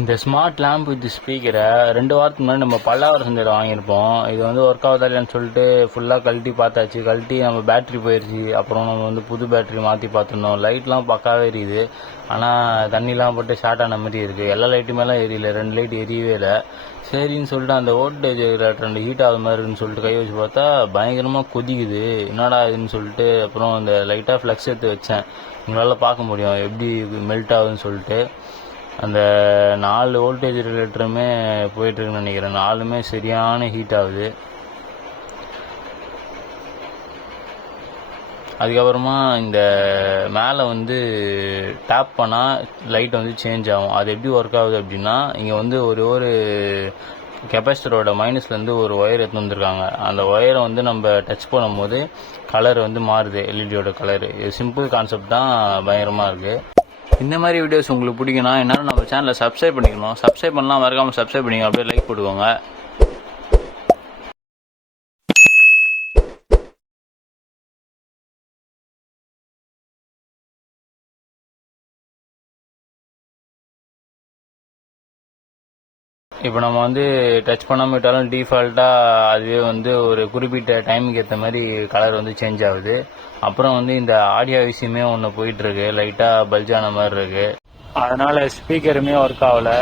இந்த smart lamp with ஸ்பீக்கரை 2 வாரத்துக்கு முன்னாடி நம்ம பல்லாவரம் சந்தையில் வாங்கியிருப்போம். இது வந்து ஒர்க் ஆகுதா இல்லைன்னு சொல்லிட்டு ஃபுல்லாக கழட்டி பார்த்தாச்சு. கழட்டி நம்ம பேட்ரி போயிடுச்சு. அப்புறம் நம்ம வந்து புது பேட்ரி மாற்றி பார்த்துருந்தோம். லைட்லாம் பக்காவே எரியுது. ஆனால் தண்ணிலாம் போட்டு ஷார்ட் ஆன மாதிரி இருக்குது. எல்லா லைட்டுமேலாம் எரியல, 2 லைட் எரியவே இல்லை. சரின்னு சொல்லிட்டு அந்த வோல்டேஜ் ரெண்டு ஹீட் ஆகுது மாதிரி இருக்குன்னு சொல்லிட்டு கை வச்சு பார்த்தா பயங்கரமாக கொதிக்குது. என்னடா இதுன்னு சொல்லிட்டு அப்புறம் அந்த லைட்டாக ஃப்ளக்ஸ் எடுத்து வச்சேன். உங்களால் பார்க்க முடியும் எப்படி மெல்ட் ஆகுதுன்னு சொல்லிட்டு. அந்த 4 வோல்டேஜ் ரிலேட்டருமே போயிட்டுருக்குன்னு நினைக்கிறேன். 4மே சரியான ஹீட் ஆகுது. அதுக்கப்புறமா இந்த மேலே வந்து டேப் பண்ணால் லைட் வந்து சேஞ்ச் ஆகும். அது எப்படி ஒர்க் ஆகுது அப்படின்னா, இங்கே வந்து ஒரு கெப்பாசிட்டரோட மைனஸ்லேருந்து ஒரு ஒயர் எடுத்து வந்திருக்காங்க. அந்த ஒயரை வந்து நம்ம டச் பண்ணும்போது கலர் வந்து மாறுது, எல்இடியோட கலரு. இது சிம்பிள் கான்செப்ட் தான், பயங்கரமாக இருக்குது. இந்த மாதிரி வீடியோஸ் உங்களுக்கு பிடிக்குன்னா என்னாலும் நம்ம சேனலை சப்ஸ்கிரைப் பண்ணிக்கணும். சப்ஸ்கிரைப் பண்ணலாம், மறக்காமல் சப்ஸ்கிரைப் பண்ணிங்க. அப்படியே லைக் போட்டுக்கோங்க. இப்போ நம்ம வந்து டச் பண்ணாமல் விட்டாலும் டிஃபால்ட்டாக அதுவே வந்து ஒரு குறிப்பிட்ட டைமுக்கு ஏற்ற மாதிரி கலர் வந்து சேஞ்ச் ஆகுது. அப்புறம் வந்து இந்த ஆடியோ விஷயமே ஒன்று போயிட்டுருக்கு, லைட்டாக பல்ஜான மாதிரி இருக்குது. அதனால் ஸ்பீக்கருமே ஒர்க் ஆகலை.